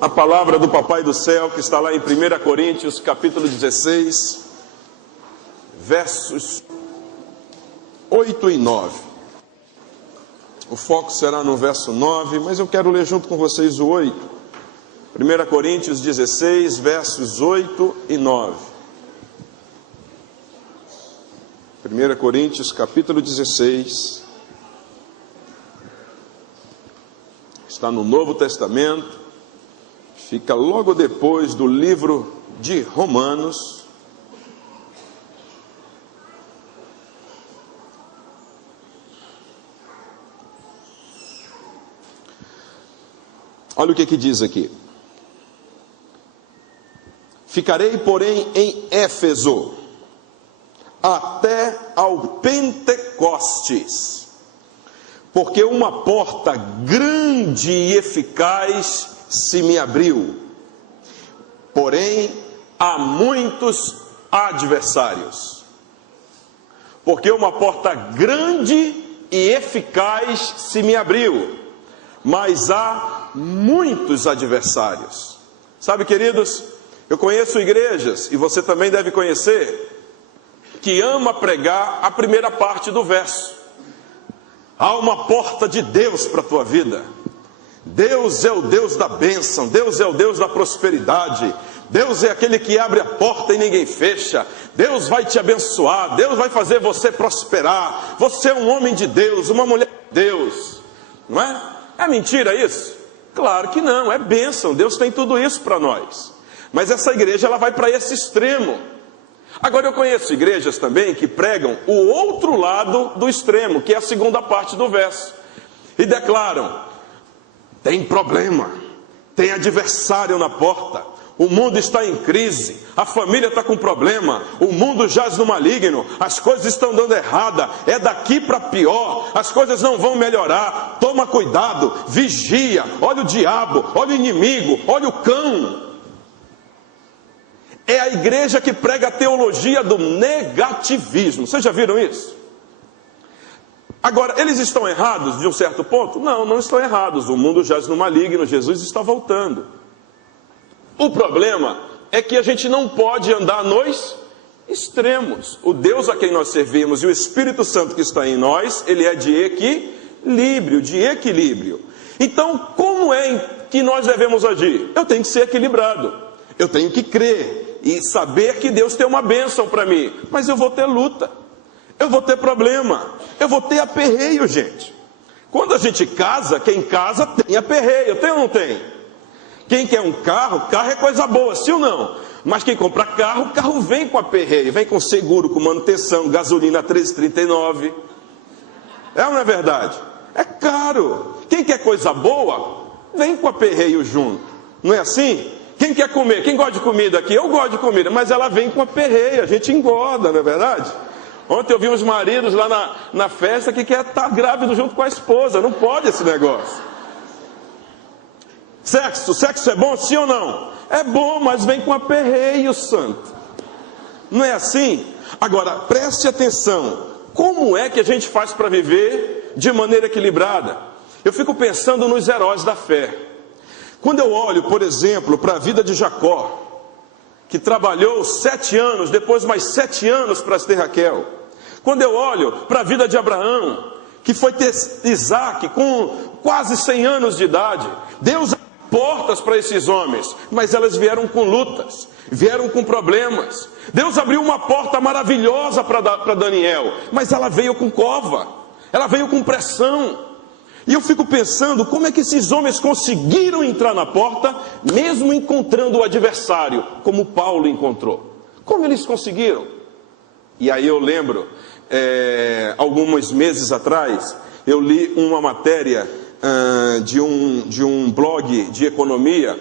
a palavra do Papai do Céu, que está lá em 1 Coríntios, capítulo 16, versos 8 e 9. O foco será no verso 9, mas eu quero ler junto com vocês o 8. 1 Coríntios 16, versos 8 e 9. 1 Coríntios, capítulo 16, está no Novo Testamento, fica logo depois do livro de Romanos. Olha o que diz aqui. Ficarei, porém, em Éfeso, até ao Pentecostes, porque uma porta grande e eficaz se me abriu, porém há muitos adversários. Porque uma porta grande e eficaz se me abriu, mas há muitos adversários. Sabe, queridos, eu conheço igrejas, e você também deve conhecer, que ama pregar a primeira parte do verso. Há uma porta de Deus para a tua vida. Deus é o Deus da bênção, Deus é o Deus da prosperidade, Deus é aquele que abre a porta e ninguém fecha. Deus vai te abençoar, Deus vai fazer você prosperar. Você é um homem de Deus, uma mulher de Deus, não é? É mentira isso? Claro que não, é bênção, Deus tem tudo isso para nós. Mas essa igreja, ela vai para esse extremo. Agora eu conheço igrejas também que pregam o outro lado do extremo, que é a segunda parte do verso, e declaram: tem problema, tem adversário na porta, o mundo está em crise, a família está com problema, o mundo jaz no maligno, as coisas estão dando errada, é daqui para pior, as coisas não vão melhorar, toma cuidado, vigia, olha o diabo, olha o inimigo, olha o cão. É a igreja que prega a teologia do negativismo. Vocês já viram isso? Agora, eles estão errados de um certo ponto? Não, não estão errados. O mundo jaz no maligno, Jesus está voltando. O problema é que a gente não pode andar nos extremos. O Deus a quem nós servimos e o Espírito Santo que está em nós, ele é de equilíbrio. Então, como é que nós devemos agir? Eu tenho que ser equilibrado. Eu tenho que crer e saber que Deus tem uma bênção para mim. Mas eu vou ter luta, eu vou ter problema, eu vou ter aperreio, gente. Quando a gente casa, quem casa tem aperreio, tem ou não tem? Quem quer um carro, carro é coisa boa, sim ou não? Mas quem compra carro, carro vem com aperreio, vem com seguro, com manutenção, gasolina 13,39. É ou não é verdade? É caro. Quem quer coisa boa, vem com aperreio junto. Não é assim? Quem quer comer? Quem gosta de comida aqui? Eu gosto de comida, mas ela vem com aperreio, a gente engorda, não é verdade? Ontem eu vi uns maridos lá na festa que quer estar grávido junto com a esposa, não pode esse negócio. Sexo é bom, sim ou não? É bom, mas vem com aperreio, santo. Não é assim? Agora, preste atenção, como é que a gente faz para viver de maneira equilibrada? Eu fico pensando nos heróis da fé. Quando eu olho, por exemplo, para a vida de Jacó, que trabalhou 7 anos, depois mais 7 anos para ter Raquel. Quando eu olho para a vida de Abraão, que foi ter Isaac com quase 100 anos de idade. Deus abriu portas para esses homens, mas elas vieram com lutas, vieram com problemas. Deus abriu uma porta maravilhosa para Daniel, mas ela veio com cova, ela veio com pressão. E eu fico pensando, como é que esses homens conseguiram entrar na porta, mesmo encontrando o adversário, como Paulo encontrou? Como eles conseguiram? E aí eu lembro, alguns meses atrás, eu li uma matéria de um blog de economia,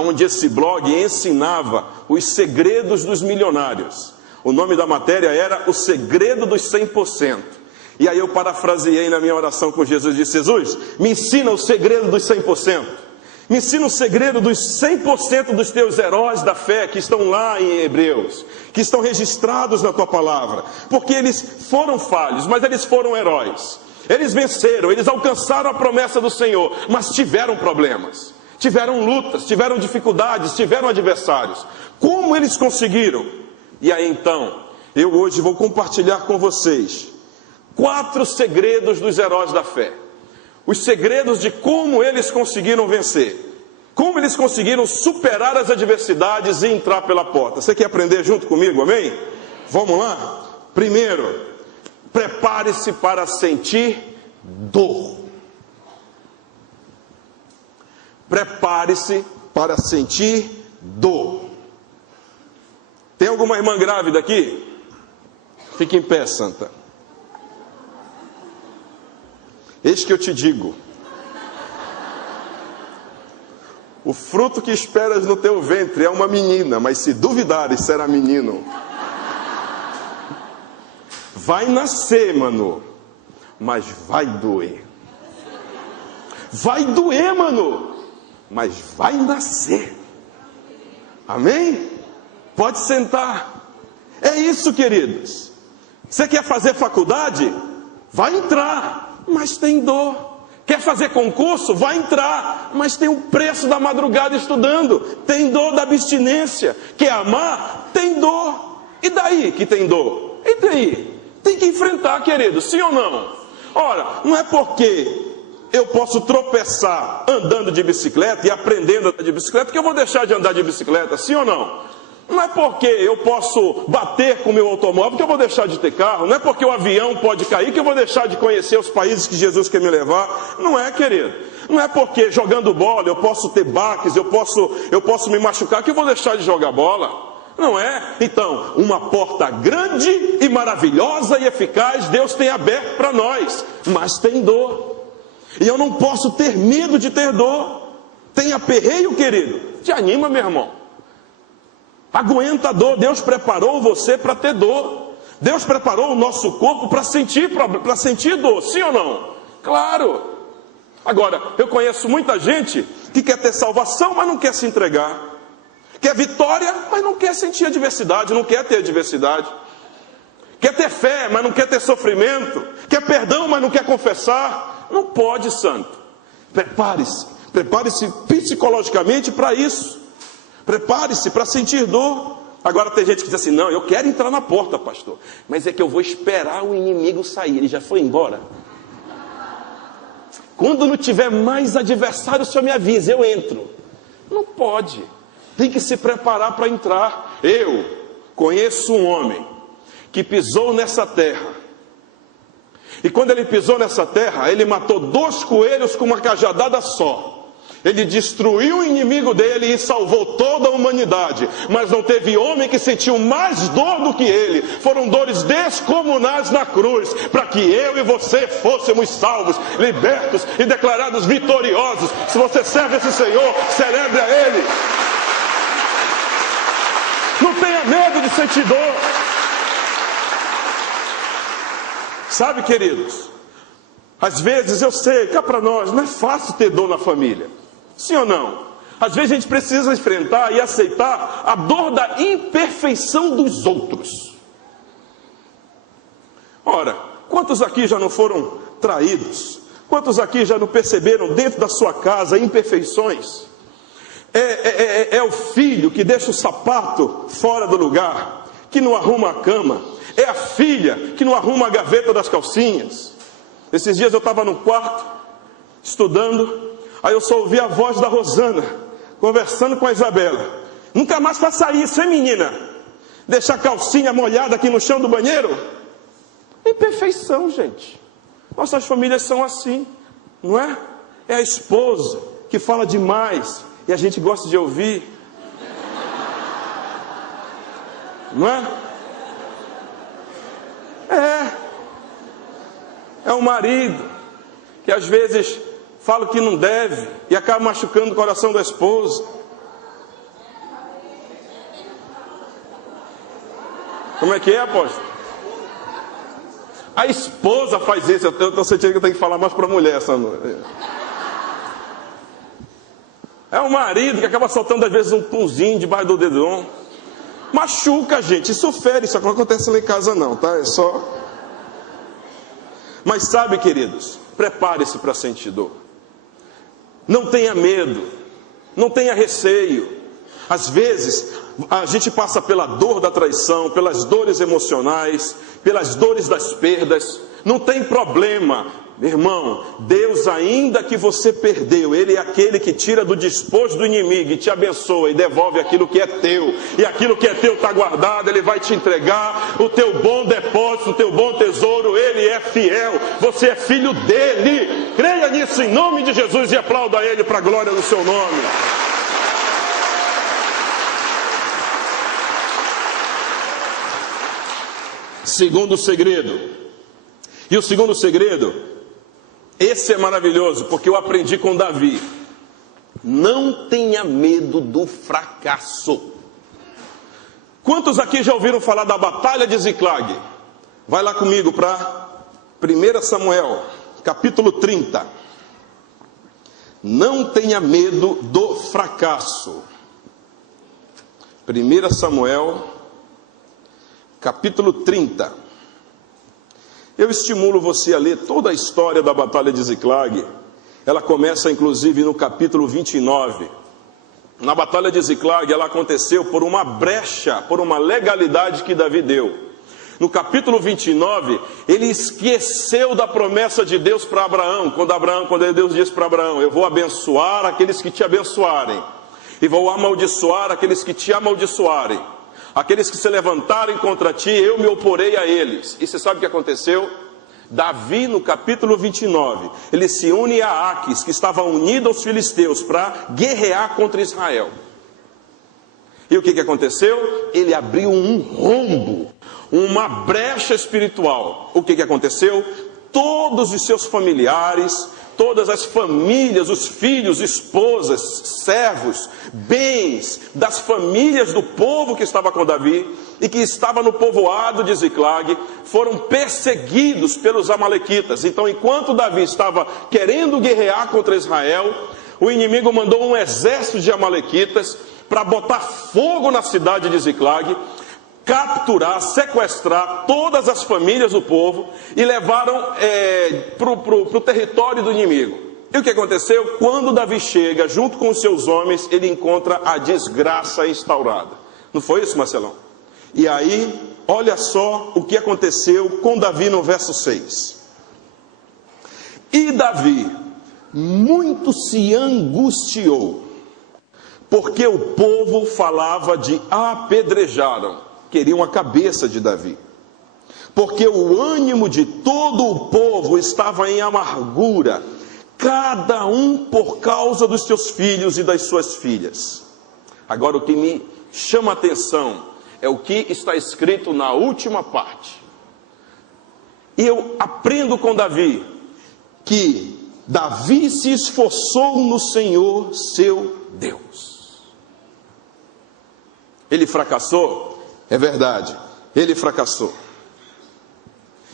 onde esse blog ensinava os segredos dos milionários. O nome da matéria era O Segredo dos 100%. E aí eu parafraseei na minha oração com Jesus, disse: Jesus, me ensina o segredo dos 100%. Me ensina o segredo dos 100% dos teus heróis da fé que estão lá em Hebreus, que estão registrados na tua palavra. Porque eles foram falhos, mas eles foram heróis. Eles venceram, eles alcançaram a promessa do Senhor, mas tiveram problemas. tiveram lutas, tiveram dificuldades, tiveram adversários. Como eles conseguiram? E aí então, eu hoje vou compartilhar com vocês 4 segredos dos heróis da fé. Os segredos de como eles conseguiram vencer. Como eles conseguiram superar as adversidades e entrar pela porta. Você quer aprender junto comigo, amém? Vamos lá? Primeiro, prepare-se para sentir dor. Prepare-se para sentir dor. Tem alguma irmã grávida aqui? Fique em pé, santa. Eis que eu te digo: o fruto que esperas no teu ventre é uma menina, mas se duvidares, será menino. Vai nascer, mano, mas vai doer. Vai doer, mano, mas vai nascer. Amém? Pode sentar. É isso, queridos. Você quer fazer faculdade? Vai entrar, mas tem dor. Quer fazer concurso? Vai entrar, mas tem o preço da madrugada estudando. Tem dor da abstinência. Quer amar? Tem dor. E daí que tem dor? E daí? Tem que enfrentar, querido, sim ou não? Ora, não é porque eu posso tropeçar andando de bicicleta e aprendendo a andar de bicicleta que eu vou deixar de andar de bicicleta, sim ou não? Não é porque eu posso bater com o meu automóvel que eu vou deixar de ter carro. Não é porque o avião pode cair que eu vou deixar de conhecer os países que Jesus quer me levar. Não é, querido. Não é porque jogando bola eu posso ter baques, eu posso me machucar que eu vou deixar de jogar bola. Não é? Então, uma porta grande e maravilhosa e eficaz Deus tem aberto para nós. Mas tem dor. E eu não posso ter medo de ter dor. Tem aperreio, querido? Te anima, meu irmão. Aguenta a dor. Deus preparou você para ter dor. Deus preparou o nosso corpo para sentir dor, sim ou não? Claro. Agora, eu conheço muita gente que quer ter salvação, mas não quer se entregar. Quer vitória, mas não quer sentir adversidade, não quer ter adversidade. Quer ter fé, mas não quer ter sofrimento. Quer perdão, mas não quer confessar. Não pode, santo. Prepare-se. Prepare-se psicologicamente para isso. Prepare-se para sentir dor. Agora tem gente que diz assim: não, eu quero entrar na porta, pastor, mas é que eu vou esperar o inimigo sair. Ele já foi embora. Quando não tiver mais adversário, o senhor me avisa, eu entro. Não pode. Tem que se preparar para entrar. Eu conheço um homem que pisou nessa terra. E quando ele pisou nessa terra, ele matou 2 coelhos com uma cajadada só. Ele destruiu o inimigo dele e salvou toda a humanidade. Mas não teve homem que sentiu mais dor do que ele. Foram dores descomunais na cruz, para que eu e você fôssemos salvos, libertos e declarados vitoriosos. Se você serve esse Senhor, celebre a Ele. Não tenha medo de sentir dor. Sabe, queridos, às vezes eu sei, cá para nós, não é fácil ter dor na família. Sim ou não? Às vezes a gente precisa enfrentar e aceitar a dor da imperfeição dos outros. Ora, quantos aqui já não foram traídos? Quantos aqui já não perceberam dentro da sua casa imperfeições? É o filho que deixa o sapato fora do lugar, que não arruma a cama. É a filha que não arruma a gaveta das calcinhas. Esses dias eu estava no quarto, estudando, aí eu só ouvi a voz da Rosana, conversando com a Isabela. Nunca mais faça isso, hein, menina? Deixar a calcinha molhada aqui no chão do banheiro? Imperfeição, gente. Nossas famílias são assim, não é? É a esposa que fala demais e a gente gosta de ouvir. Não é? É o marido que às vezes fala que não deve e acaba machucando o coração da esposa. Como é que é, apóstolo? A esposa faz isso. Eu estou sentindo que eu tenho que falar mais para a mulher essa noite. É o marido que acaba soltando às vezes um punzinho debaixo do dedão. Machuca, gente. Isso fere. Isso não acontece lá em casa não, tá? É só... Mas sabe, queridos, prepare-se para sentir dor. Não tenha medo. Não tenha receio. Às vezes, a gente passa pela dor da traição, pelas dores emocionais, pelas dores das perdas. Não tem problema, meu irmão. Deus, ainda que você perdeu, Ele é aquele que tira do despojo do inimigo e te abençoa e devolve aquilo que é teu. E aquilo que é teu está guardado, Ele vai te entregar o teu bom depósito, o teu bom tesouro. Ele é fiel, você é filho dEle. Creia nisso em nome de Jesus e aplauda Ele para a glória do seu nome. Segundo segredo. E o segundo segredo, esse é maravilhoso, porque eu aprendi com Davi. Não tenha medo do fracasso. Quantos aqui já ouviram falar da batalha de Ziclag? Vai lá comigo para 1 Samuel, capítulo 30. Não tenha medo do fracasso. 1 Samuel, capítulo 30. Eu estimulo você a ler toda a história da batalha de Ziclag. Ela começa inclusive no capítulo 29. Na batalha de Ziclag, ela aconteceu por uma brecha, por uma legalidade que Davi deu. No capítulo 29, ele esqueceu da promessa de Deus para Abraão. Quando Deus disse para Abraão: eu vou abençoar aqueles que te abençoarem, e vou amaldiçoar aqueles que te amaldiçoarem. Aqueles que se levantarem contra ti, eu me oporei a eles. E você sabe o que aconteceu? Davi, no capítulo 29, ele se une a Aques, que estava unido aos filisteus, para guerrear contra Israel. E o que aconteceu? Ele abriu um rombo, uma brecha espiritual. O que aconteceu? Todos os seus familiares, todas as famílias, os filhos, esposas, servos, bens das famílias do povo que estava com Davi e que estava no povoado de Ziclag, foram perseguidos pelos amalequitas. Então, enquanto Davi estava querendo guerrear contra Israel, o inimigo mandou um exército de amalequitas para botar fogo na cidade de Ziclag, capturar, sequestrar todas as famílias do povo e levaram para o território do inimigo. E o que aconteceu? Quando Davi chega junto com os seus homens, ele encontra a desgraça instaurada. Não foi isso, Marcelão? E aí, olha só o que aconteceu com Davi no verso 6. E Davi muito se angustiou, porque o povo falava de apedrejaram. Queriam a cabeça de Davi, porque o ânimo de todo o povo estava em amargura, cada um por causa dos seus filhos e das suas filhas. Agora, o que me chama a atenção é o que está escrito na última parte. E eu aprendo com Davi que Davi se esforçou no Senhor seu Deus. Ele fracassou? É verdade, ele fracassou.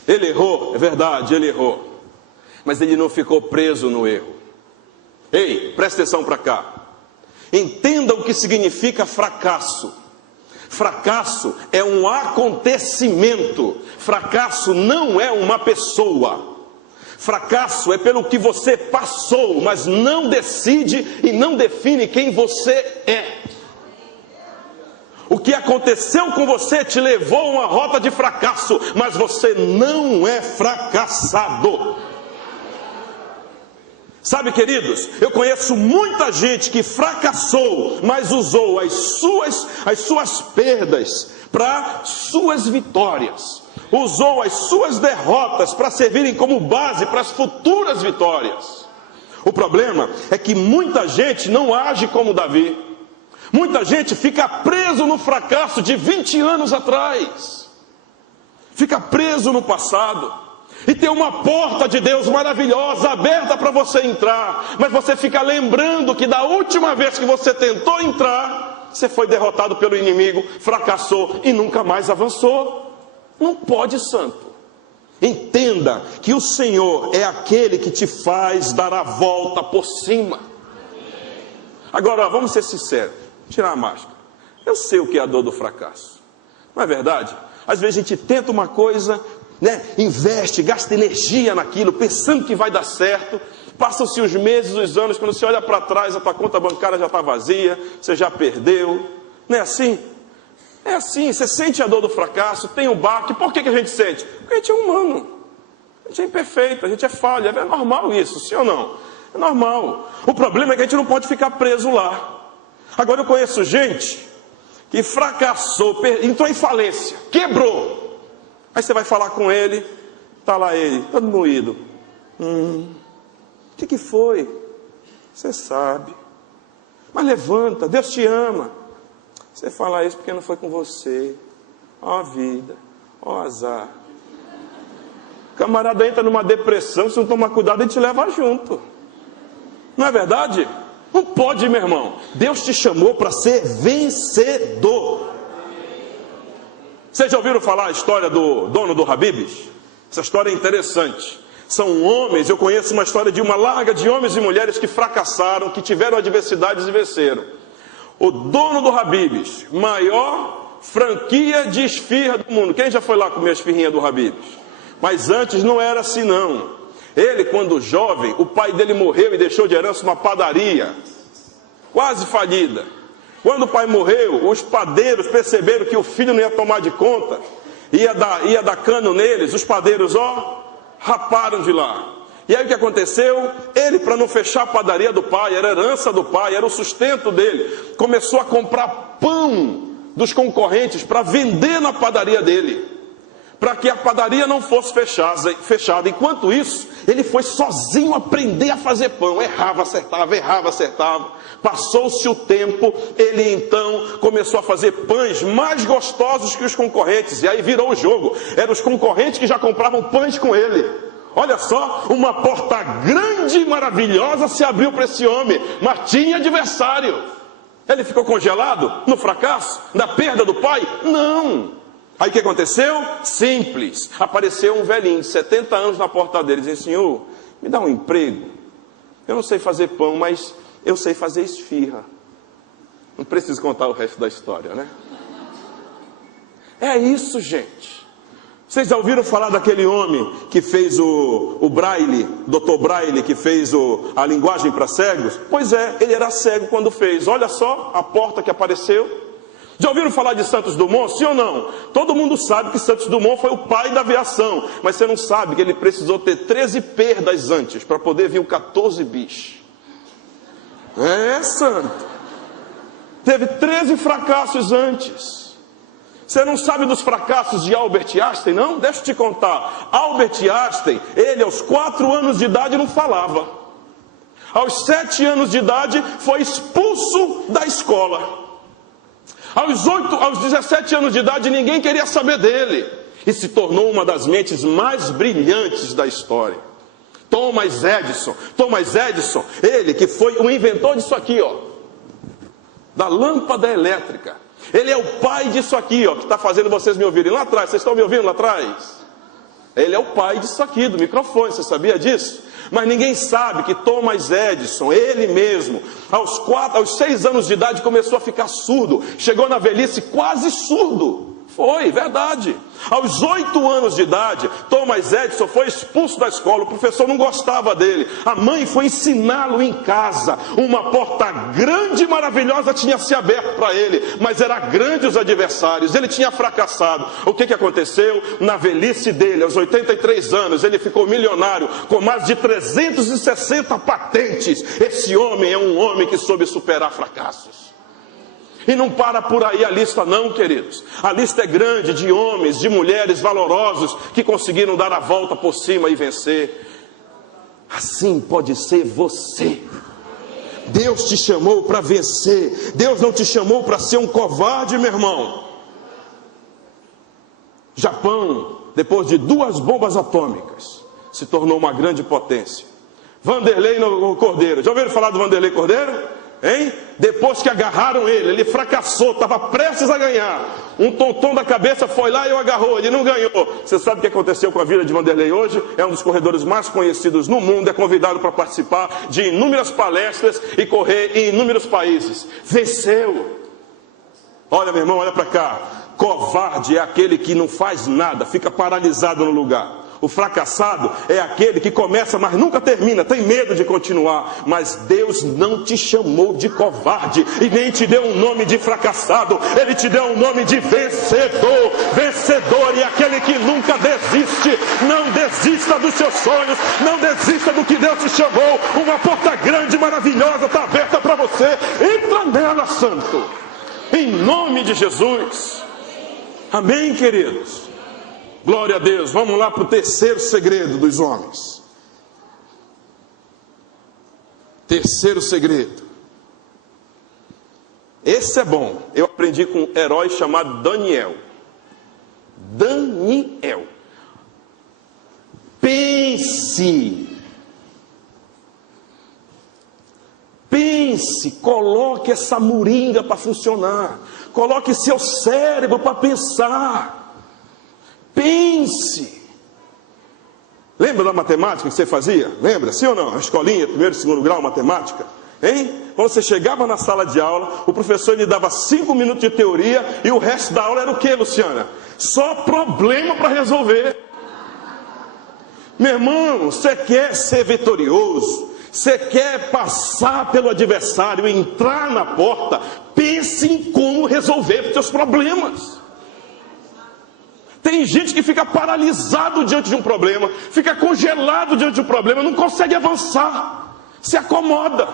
Ele errou? É verdade, ele errou. Mas ele não ficou preso no erro. Ei, presta atenção para cá. Entenda o que significa fracasso. Fracasso é um acontecimento. Fracasso não é uma pessoa. Fracasso é pelo que você passou, mas não decide e não define quem você é. O que aconteceu com você te levou a uma rota de fracasso, mas você não é fracassado. Sabe, queridos, eu conheço muita gente que fracassou, mas usou as suas perdas para suas vitórias. Usou as suas derrotas para servirem como base para as futuras vitórias. O problema é que muita gente não age como Davi. Muita gente fica preso no fracasso de 20 anos atrás. Fica preso no passado. E tem uma porta de Deus maravilhosa aberta para você entrar. Mas você fica lembrando que da última vez que você tentou entrar, você foi derrotado pelo inimigo, fracassou e nunca mais avançou. Não pode, santo. Entenda que o Senhor é aquele que te faz dar a volta por cima. Agora, vamos ser sinceros. Tirar a máscara. Eu sei o que é a dor do fracasso. Não é verdade? Às vezes a gente tenta uma coisa, né? Investe, gasta energia naquilo, pensando que vai dar certo. Passam-se os meses, os anos, quando você olha para trás, a tua conta bancária já está vazia, você já perdeu. Não é assim? É assim, você sente a dor do fracasso, tem um baque. Por que a gente sente? Porque a gente é humano, a gente é imperfeito, a gente é falha. É normal isso, sim ou não? É normal. O problema é que a gente não pode ficar preso lá. Agora eu conheço gente que fracassou, entrou em falência, quebrou. Aí você vai falar com ele, está lá ele, todo moído. O que foi? Você sabe. Mas levanta, Deus te ama. Você fala isso porque não foi com você. Ó a vida, ó azar. O camarada entra numa depressão, se não tomar cuidado, ele te leva junto. Não é verdade? Não pode, meu irmão. Deus te chamou para ser vencedor. Vocês já ouviram falar a história do dono do Habib's? Essa história é interessante. São homens, eu conheço uma história de uma larga de homens e mulheres que fracassaram, que tiveram adversidades e venceram. O dono do Habib's, maior franquia de esfirra do mundo. Quem já foi lá comer a esfirrinha do Habib's? Mas antes não era assim não. Ele, quando jovem, o pai dele morreu e deixou de herança uma padaria, quase falida. Quando o pai morreu, os padeiros perceberam que o filho não ia tomar de conta, ia dar cano neles. Os padeiros, raparam de lá. E aí o que aconteceu? Ele, para não fechar a padaria do pai, era a herança do pai, era o sustento dele, começou a comprar pão dos concorrentes para vender na padaria dele, para que a padaria não fosse fechada. Enquanto isso, ele foi sozinho aprender a fazer pão. Errava, acertava. Passou-se o tempo, ele então começou a fazer pães mais gostosos que os concorrentes. E aí virou o jogo. Eram os concorrentes que já compravam pães com ele. Olha só, uma porta grande e maravilhosa se abriu para esse homem, mas tinha adversário. Ele ficou congelado no fracasso, na perda do pai? Não. Aí o que aconteceu? Simples. Apareceu um velhinho de 70 anos na porta dele, dizendo: Senhor, me dá um emprego. Eu não sei fazer pão, mas eu sei fazer esfirra. Não preciso contar o resto da história, né? É isso, gente. Vocês já ouviram falar daquele homem que fez o Braille, Dr. Braille, que fez a linguagem para cegos? Pois é, ele era cego quando fez. Olha só a porta que apareceu. Já ouviram falar de Santos Dumont? Sim ou não? Todo mundo sabe que Santos Dumont foi o pai da aviação, mas você não sabe que ele precisou ter 13 perdas antes para poder vir o 14 bis. Santo. Teve 13 fracassos antes. Você não sabe dos fracassos de Albert Einstein, não? Deixa eu te contar. Albert Einstein, ele aos 4 anos de idade não falava. Aos 7 anos de idade foi expulso da escola. Aos 17 anos de idade ninguém queria saber dele. E se tornou uma das mentes mais brilhantes da história. Thomas Edison, ele que foi o inventor disso aqui, da lâmpada elétrica. Ele é o pai disso aqui, que está fazendo vocês me ouvirem lá atrás. Vocês estão me ouvindo lá atrás? Ele é o pai disso aqui, do microfone. Você sabia disso? Mas ninguém sabe que Thomas Edison, ele mesmo, aos 6 anos de idade começou a ficar surdo. Chegou na velhice quase surdo. Foi, verdade. Aos 8 anos de idade, Thomas Edison foi expulso da escola. O professor não gostava dele. A mãe foi ensiná-lo em casa. Uma porta grande e maravilhosa tinha se aberto para ele, mas era grande os adversários. Ele tinha fracassado. O que aconteceu? Na velhice dele, aos 83 anos, ele ficou milionário, com mais de 360 patentes. Esse homem é um homem que soube superar fracassos. E não para por aí a lista não, queridos. A lista é grande de homens, de mulheres valorosos que conseguiram dar a volta por cima e vencer. Assim pode ser você. Deus te chamou para vencer. Deus não te chamou para ser um covarde, meu irmão. Japão, depois de 2 bombas atômicas, se tornou uma grande potência. Vanderlei Cordeiro. Já ouviram falar do Vanderlei Cordeiro? Hein? Depois que agarraram ele fracassou, estava prestes a ganhar. Um tonton da cabeça foi lá e o agarrou, ele não ganhou. Você sabe o que aconteceu com a vida de Vanderlei hoje? É um dos corredores mais conhecidos no mundo, é convidado para participar de inúmeras palestras e correr em inúmeros países. Venceu. Olha, meu irmão, olha para cá. Covarde é aquele que não faz nada, fica paralisado no lugar. O fracassado é aquele que começa, mas nunca termina, tem medo de continuar. Mas Deus não te chamou de covarde e nem te deu um nome de fracassado. Ele te deu um nome de vencedor. Vencedor é aquele que nunca desiste. Não desista dos seus sonhos, não desista do que Deus te chamou. Uma porta grande, maravilhosa está aberta para você. Entra nela, santo, em nome de Jesus. Amém, queridos? Glória a Deus. Vamos lá para o terceiro segredo dos homens. Terceiro segredo. Esse é bom. Eu aprendi com um herói chamado Daniel. Daniel. Pense. Pense. Coloque essa moringa para funcionar. Coloque seu cérebro para pensar. Pense. Lembra da matemática que você fazia? Lembra? Sim ou não? A escolinha, primeiro e segundo grau, matemática. Hein? Quando você chegava na sala de aula, o professor lhe dava 5 minutos de teoria e o resto da aula era o que, Luciana? Só problema para resolver. Meu irmão, você quer ser vitorioso? Você quer passar pelo adversário, entrar na porta? Pense em como resolver os seus problemas. Tem gente que fica paralisado diante de um problema, fica congelado diante de um problema, não consegue avançar, se acomoda.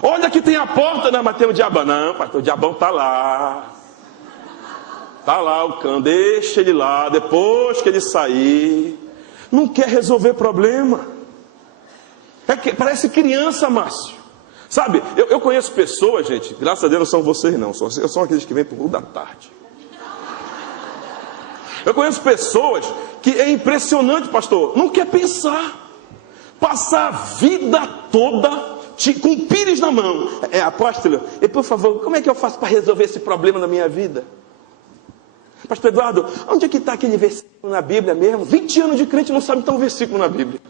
Olha que tem a porta, não, mas tem o diabo. Não, pastor, o diabão está lá. Está lá o cão, deixa ele lá, depois que ele sair. Não quer resolver problema. Parece criança, Márcio. Sabe, eu conheço pessoas, gente, graças a Deus não são vocês não, são aqueles que vêm para o mundo da tarde. Eu conheço pessoas que é impressionante, pastor, não quer pensar. Passar a vida toda com um pires na mão. Apóstolo, e por favor, como é que eu faço para resolver esse problema na minha vida? Pastor Eduardo, onde é que está aquele versículo na Bíblia mesmo? 20 anos de crente não sabe então um versículo na Bíblia.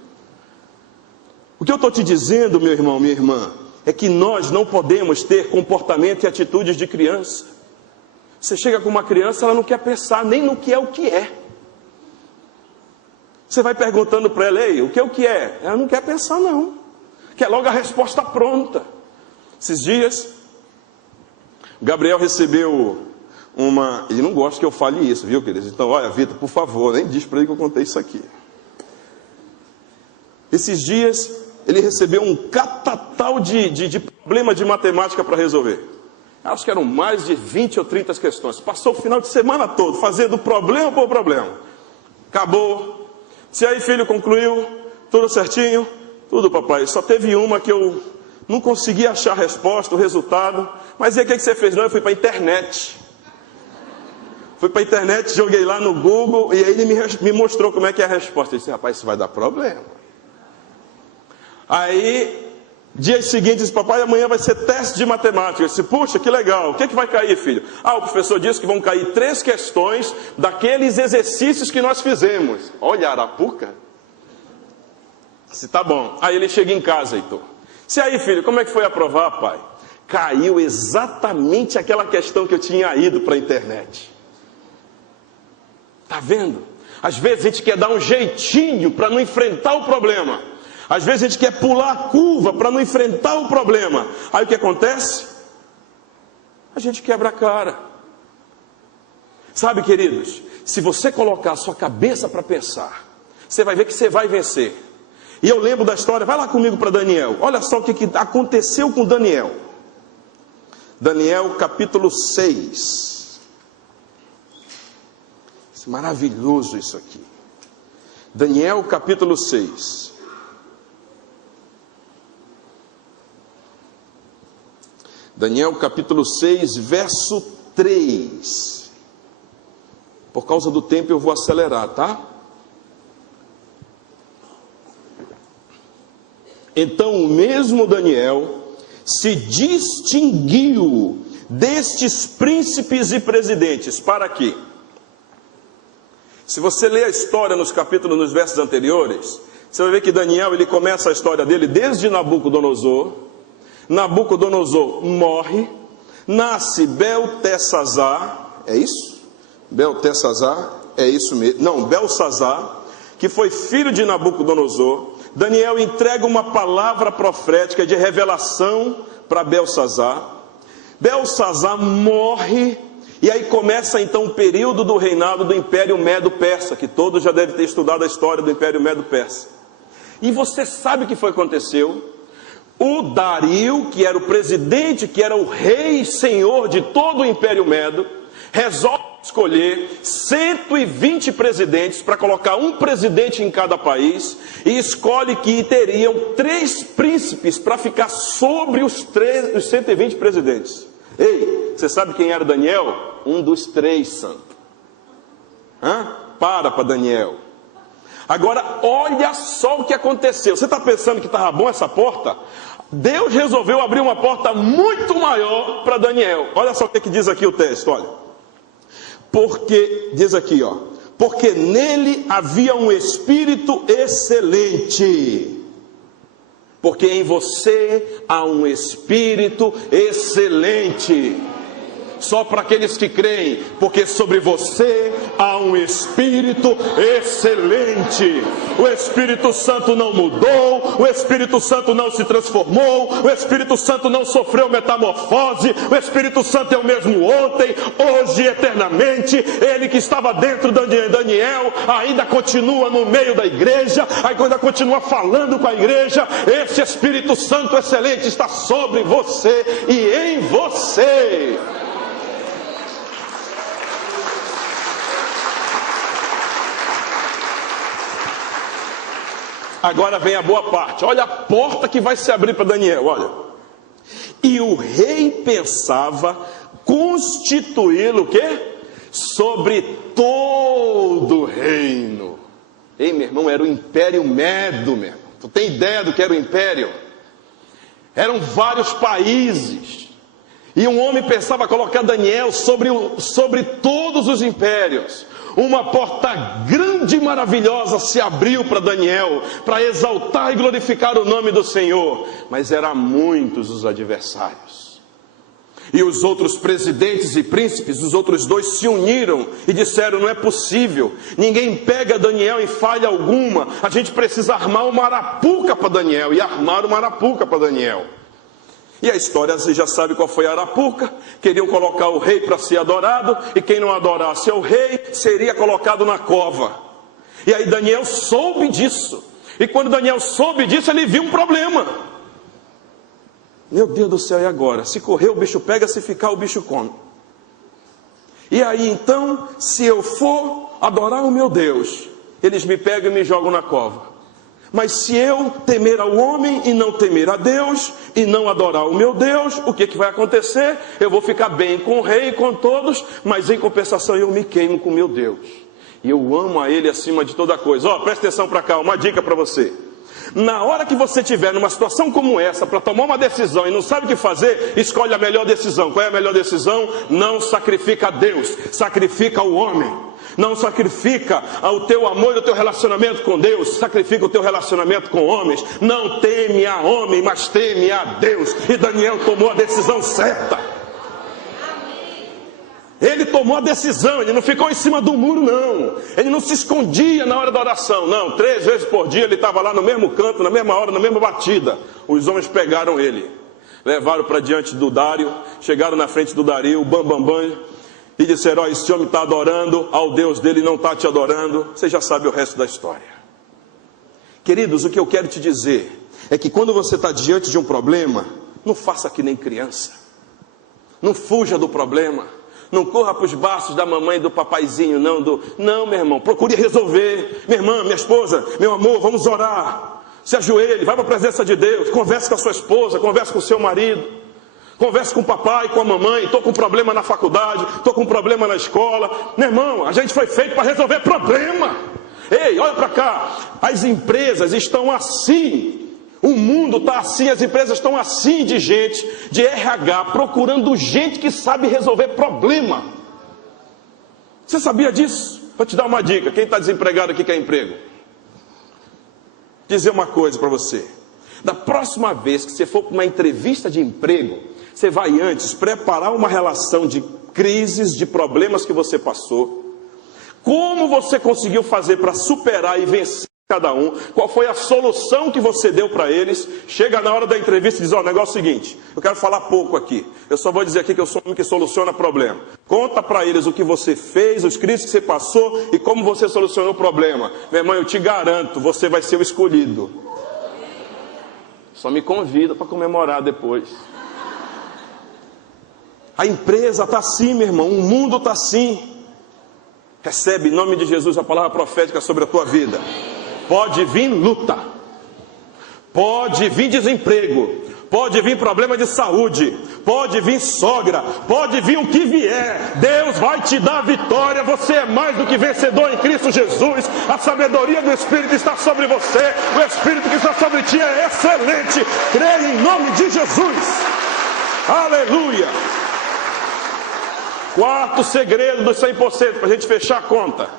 O que eu estou te dizendo, meu irmão, minha irmã, é que nós não podemos ter comportamento e atitudes de criança. Você chega com uma criança, ela não quer pensar nem no que é o que é. Você vai perguntando para ela, ei, o que é o que é? Ela não quer pensar não. Quer logo a resposta pronta. Esses dias, Gabriel recebeu uma... Ele não gosta que eu fale isso, viu, queridos? Então, olha, Vitor, por favor, nem diz para ele que eu contei isso aqui. Esses dias, ele recebeu um catatal de problema de matemática para resolver. Acho que eram mais de 20 ou 30 questões. Passou o final de semana todo, fazendo problema por problema. Acabou. Se aí, filho, concluiu, tudo certinho? Tudo, papai. Só teve uma que eu não consegui achar a resposta, o resultado. Mas e aí, o que você fez? Não, eu fui para a internet. Fui para a internet, joguei lá no Google, e aí ele me mostrou como é que é a resposta. Eu disse, rapaz, isso vai dar problema. Aí... Dias seguintes, papai, amanhã vai ser teste de matemática. Eu disse, puxa, que legal. O que é que vai cair, filho? O professor disse que vão cair 3 questões daqueles exercícios que nós fizemos. Olha, Arapuca. Disse, tá bom. Aí ele chega em casa, Heitor. Se aí, filho, como é que foi aprovar, pai? Caiu exatamente aquela questão que eu tinha ido para a internet. Tá vendo? Às vezes a gente quer dar um jeitinho para não enfrentar o problema. Às vezes a gente quer pular a curva para não enfrentar o problema. Aí o que acontece? A gente quebra a cara. Sabe, queridos, se você colocar a sua cabeça para pensar, você vai ver que você vai vencer. E eu lembro da história, vai lá comigo para Daniel. Olha só o que aconteceu com Daniel. Daniel capítulo 6. Maravilhoso isso aqui. Daniel capítulo 6. Daniel capítulo 6, verso 3. Por causa do tempo eu vou acelerar, tá? Então o mesmo Daniel se distinguiu destes príncipes e presidentes. Para quê? Se você ler a história nos capítulos, nos versos anteriores, você vai ver que Daniel, ele começa a história dele desde Nabucodonosor. Nabucodonosor morre, nasce Beltesazar, é isso? Beltesazar, é isso mesmo. Não, Belsazar, que foi filho de Nabucodonosor. Daniel entrega uma palavra profética de revelação para Belsazar. Belsazar morre, e aí começa então o período do reinado do Império Medo-Persa, que todos já devem ter estudado a história do Império Medo-Persa. E você sabe o que foi que aconteceu? O Dario, que era o presidente, que era o rei senhor de todo o Império Medo, resolve escolher 120 presidentes para colocar um presidente em cada país, e escolhe que teriam 3 príncipes para ficar sobre os 120 presidentes. Ei, você sabe quem era Daniel? Um dos 3, santo. Para Daniel. Agora, olha só o que aconteceu. Você está pensando que estava bom essa porta? Deus resolveu abrir uma porta muito maior para Daniel. Olha só o que diz aqui o texto, olha. Porque, diz aqui, ó, porque nele havia um espírito excelente. Porque em você há um espírito excelente. Só para aqueles que creem, porque sobre você há um Espírito excelente. O Espírito Santo não mudou, o Espírito Santo não se transformou, o Espírito Santo não sofreu metamorfose, o Espírito Santo é o mesmo ontem, hoje e eternamente. Ele que estava dentro de Daniel ainda continua no meio da igreja, ainda continua falando com a igreja. Esse Espírito Santo excelente está sobre você e em você. Agora vem a boa parte. Olha a porta que vai se abrir para Daniel, olha. E o rei pensava constituí-lo o quê? Sobre todo o reino. Ei, meu irmão, era o Império Medo, meu irmão. Tu tem ideia do que era o Império? Eram vários países. E um homem pensava colocar Daniel sobre todos os impérios. Uma porta grande e maravilhosa se abriu para Daniel, para exaltar e glorificar o nome do Senhor. Mas eram muitos os adversários. E os outros presidentes e príncipes, os outros 2 se uniram e disseram: não é possível, ninguém pega Daniel em falha alguma. A gente precisa armar uma arapuca para Daniel. E armaram uma arapuca para Daniel. E a história, você já sabe qual foi a arapuca. Queriam colocar o rei para ser adorado, e quem não adorasse ao rei seria colocado na cova. E aí Daniel soube disso. E quando Daniel soube disso, ele viu um problema. Meu Deus do céu, e agora? Se correr o bicho pega, se ficar o bicho come. E aí então, se eu for adorar o meu Deus, eles me pegam e me jogam na cova. Mas se eu temer ao homem e não temer a Deus, e não adorar o meu Deus, o que vai acontecer? Eu vou ficar bem com o rei e com todos, mas em compensação eu me queimo com o meu Deus. E eu amo a ele acima de toda coisa. Presta atenção para cá, uma dica para você. Na hora que você estiver numa situação como essa, para tomar uma decisão e não sabe o que fazer, escolhe a melhor decisão. Qual é a melhor decisão? Não sacrifica a Deus, sacrifica o homem. Não sacrifica o teu amor e o teu relacionamento com Deus, sacrifica o teu relacionamento com homens. Não teme a homem, mas teme a Deus. E Daniel tomou a decisão certa. Ele tomou a decisão, ele não ficou em cima do muro não. Ele não se escondia na hora da oração, não. 3 vezes por dia ele estava lá no mesmo canto, na mesma hora, na mesma batida. Os homens pegaram ele, levaram para diante do Dário, chegaram na frente do Dario, bam, bam, bam, e disseram: esse homem está adorando ao Deus dele, não está te adorando. Você já sabe o resto da história. Queridos, o que eu quero te dizer é que quando você está diante de um problema, não faça que nem criança. Não fuja do problema. Não corra para os braços da mamãe e do papaizinho, não, meu irmão, procure resolver. Minha irmã, minha esposa, meu amor, vamos orar. Se ajoelhe, vai para a presença de Deus, converse com a sua esposa, converse com o seu marido, converse com o papai, com a mamãe. Estou com problema na faculdade, estou com problema na escola. Meu irmão, a gente foi feito para resolver problema. Ei, olha para cá, as empresas estão assim. O mundo está assim, as empresas estão assim de gente, de RH, procurando gente que sabe resolver problema. Você sabia disso? Vou te dar uma dica, quem está desempregado aqui quer emprego. Dizer uma coisa para você. Da próxima vez que você for para uma entrevista de emprego, você vai antes preparar uma relação de crises, de problemas que você passou. Como você conseguiu fazer para superar e vencer cada um? Qual foi a solução que você deu para eles? Chega na hora da entrevista e diz: ó, o negócio é o seguinte, eu quero falar pouco aqui. Eu só vou dizer aqui que eu sou um homem que soluciona problema. Conta para eles o que você fez, os crises que você passou e como você solucionou o problema. Meu irmão, eu te garanto, você vai ser o escolhido. Só me convida para comemorar depois. A empresa está assim, meu irmão, o mundo está assim. Recebe em nome de Jesus a palavra profética sobre a tua vida. Pode vir luta, pode vir desemprego, pode vir problema de saúde, pode vir sogra, pode vir o que vier. Deus vai te dar vitória. Você é mais do que vencedor em Cristo Jesus. A sabedoria do Espírito está sobre você. O Espírito que está sobre ti é excelente. Creia em nome de Jesus. Aleluia. Quarto segredo dos 100%, para a gente fechar a conta.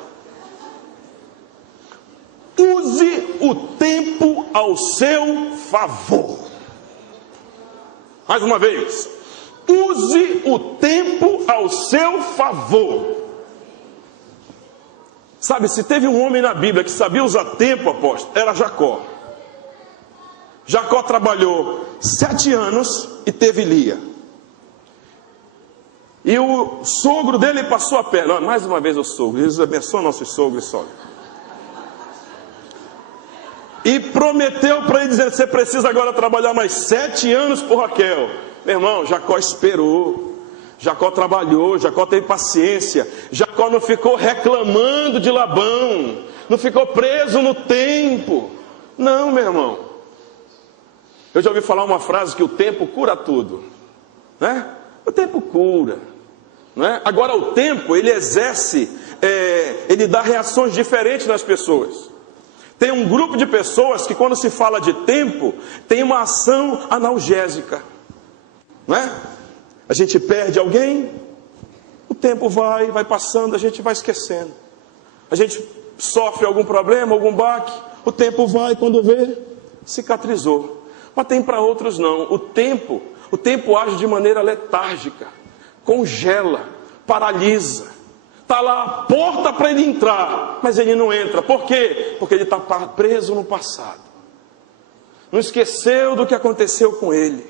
Use o tempo ao seu favor. Mais uma vez. Use o tempo ao seu favor. Sabe, se teve um homem na Bíblia que sabia usar tempo, apóstolo, era Jacó. Jacó trabalhou 7 anos e teve Lia. E o sogro dele passou a perna. Mais uma vez o sogro. Jesus abençoa nossos sogros e sogras. E prometeu para ele, dizendo: você precisa agora trabalhar mais 7 anos por Raquel. Meu irmão, Jacó esperou. Jacó trabalhou, Jacó teve paciência. Jacó não ficou reclamando de Labão. Não ficou preso no tempo. Não, meu irmão. Eu já ouvi falar uma frase que o tempo cura tudo, né? O tempo cura, né? Agora o tempo, ele exerce, ele dá reações diferentes nas pessoas. Tem um grupo de pessoas que quando se fala de tempo, tem uma ação analgésica, né? A gente perde alguém, o tempo vai passando, a gente vai esquecendo. A gente sofre algum problema, algum baque, o tempo vai, quando vê, cicatrizou. Mas tem para outros não. O tempo age de maneira letárgica, congela, paralisa. Está lá a porta para ele entrar, mas ele não entra. Por quê? Porque ele está preso no passado. Não esqueceu do que aconteceu com ele.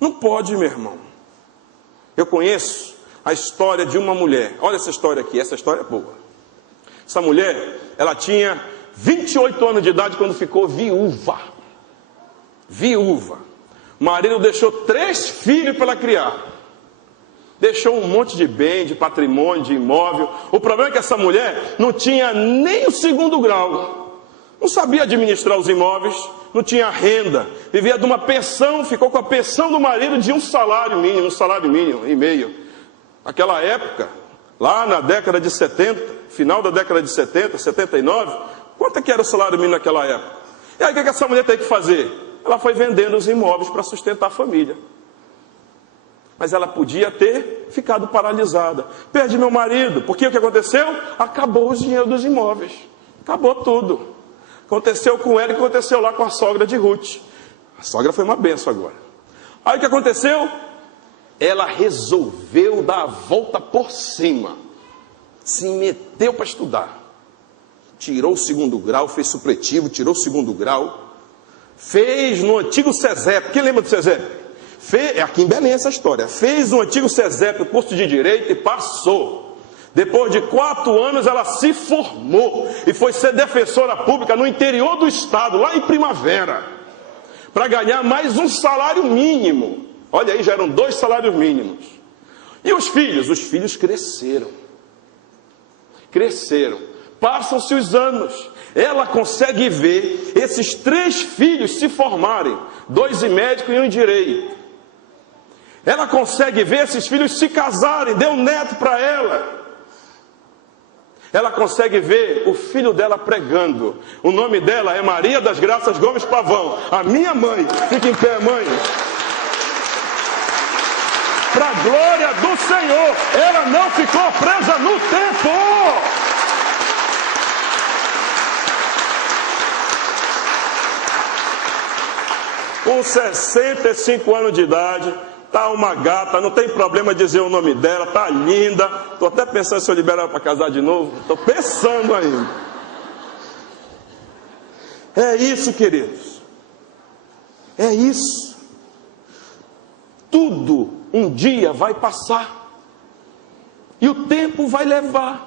Não pode, meu irmão. Eu conheço a história de uma mulher. Olha essa história aqui, essa história é boa. Essa mulher, ela tinha 28 anos de idade quando ficou viúva. Viúva. O marido deixou 3 filhos para ela criar. Deixou um monte de bem, de patrimônio, de imóvel. O problema é que essa mulher não tinha nem o 2º grau. Não sabia administrar os imóveis, não tinha renda. Vivia de uma pensão, ficou com a pensão do marido de um salário mínimo e meio. Naquela época, lá na década de 70, final da década de 70, 79, quanto é que era o salário mínimo naquela época? E aí o que essa mulher teve que fazer? Ela foi vendendo os imóveis para sustentar a família. Mas ela podia ter ficado paralisada. Perdi meu marido, porque o que aconteceu? Acabou o dinheiro dos imóveis. Acabou tudo. Aconteceu com ela e aconteceu lá com a sogra de Ruth. A sogra foi uma benção agora. Aí o que aconteceu? Ela resolveu dar a volta por cima. Se meteu para estudar. Tirou o 2º grau, fez supletivo, tirou o 2º grau. Fez no antigo SESEP. Quem lembra do SESEP? Aqui em Belém essa história. Fez no antigo SESEP o curso de Direito e passou. Depois de 4 anos ela se formou e foi ser defensora pública no interior do estado, lá em Primavera, para ganhar mais um salário mínimo. Olha aí, já eram 2 salários mínimos. E os filhos? Os filhos cresceram. Passam-se os anos. Ela consegue ver esses 3 filhos se formarem. 2 em médico e 1 em direito. Ela consegue ver esses filhos se casarem, deu neto para ela. Ela consegue ver o filho dela pregando. O nome dela é Maria das Graças Gomes Pavão. A minha mãe, fica em pé, mãe. Para a glória do Senhor, ela não ficou presa no tempo. Com 65 anos de idade, Tá uma gata, não tem problema dizer o nome dela, tá linda. Estou até pensando se eu liberar ela para casar de novo. Estou pensando ainda. É isso, queridos. É isso. Tudo um dia vai passar. E o tempo vai levar.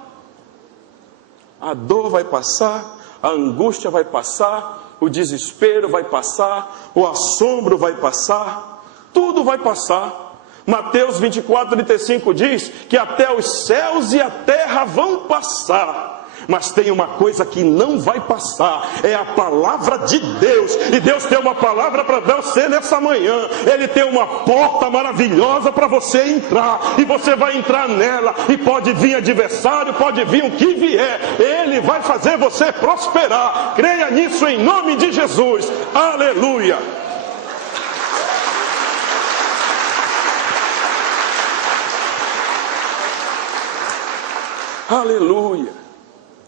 A dor vai passar, a angústia vai passar, o desespero vai passar, o assombro vai passar, tudo vai passar. Mateus 24:35 diz que até os céus e a terra vão passar. Mas tem uma coisa que não vai passar, é a palavra de Deus. E Deus tem uma palavra para você nessa manhã. Ele tem uma porta maravilhosa para você entrar. E você vai entrar nela. E pode vir adversário, pode vir o que vier. Ele vai fazer você prosperar. Creia nisso em nome de Jesus. Aleluia. Aleluia.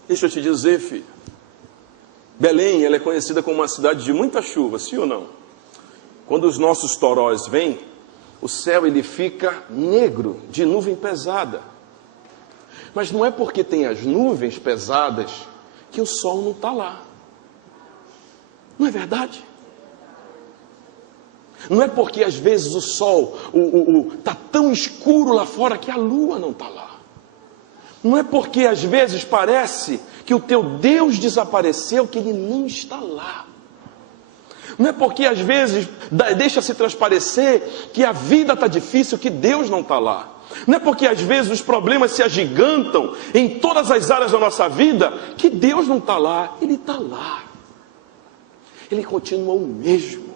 Deixa eu te dizer, filho, Belém, ela é conhecida como uma cidade de muita chuva, sim ou não? Quando os nossos torós vêm, o céu ele fica negro, de nuvem pesada. Mas não é porque tem as nuvens pesadas que o sol não está lá. Não é verdade? Não é porque às vezes o sol está tão escuro lá fora que a lua não está lá. Não é porque às vezes parece que o teu Deus desapareceu que ele não está lá. Não é porque às vezes deixa-se transparecer que a vida está difícil que Deus não está lá. Não é porque às vezes os problemas se agigantam em todas as áreas da nossa vida que Deus não está lá. Ele está lá. Ele continua o mesmo.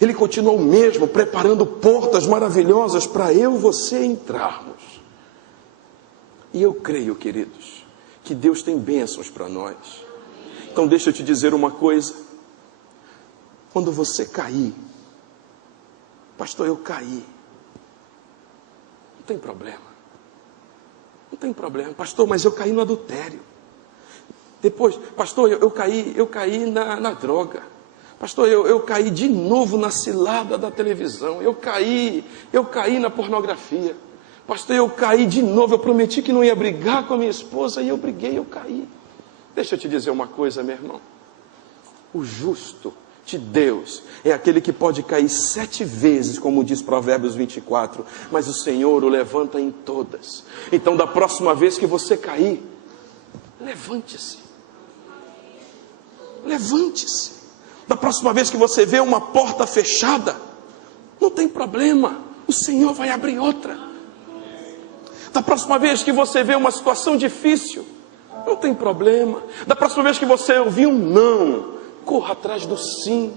Ele continua o mesmo, preparando portas maravilhosas para eu e você entrarmos. E eu creio, queridos, que Deus tem bênçãos para nós. Então deixa eu te dizer uma coisa. Quando você cair, pastor, eu caí. Não tem problema. Não tem problema. Pastor, mas eu caí no adultério. Depois, pastor, eu caí na droga. Pastor, eu caí de novo na cilada da televisão. Eu caí na pornografia. Pastor, eu caí de novo, eu prometi que não ia brigar com a minha esposa e eu briguei, eu caí. Deixa eu te dizer uma coisa, meu irmão. O justo de Deus é aquele que pode cair 7 vezes, como diz Provérbios 24, mas o Senhor o levanta em todas. Então, da próxima vez que você cair, levante-se. Levante-se. Da próxima vez que você vê uma porta fechada, não tem problema, o Senhor vai abrir outra. Da próxima vez que você vê uma situação difícil, não tem problema. Da próxima vez que você ouvir um não, corra atrás do sim.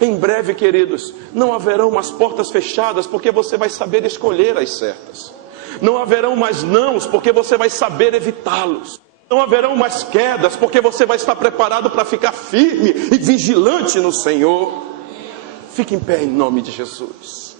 Em breve, queridos, não haverão mais portas fechadas, porque você vai saber escolher as certas. Não haverão mais nãos, porque você vai saber evitá-los. Não haverão mais quedas, porque você vai estar preparado para ficar firme e vigilante no Senhor. Fique em pé em nome de Jesus.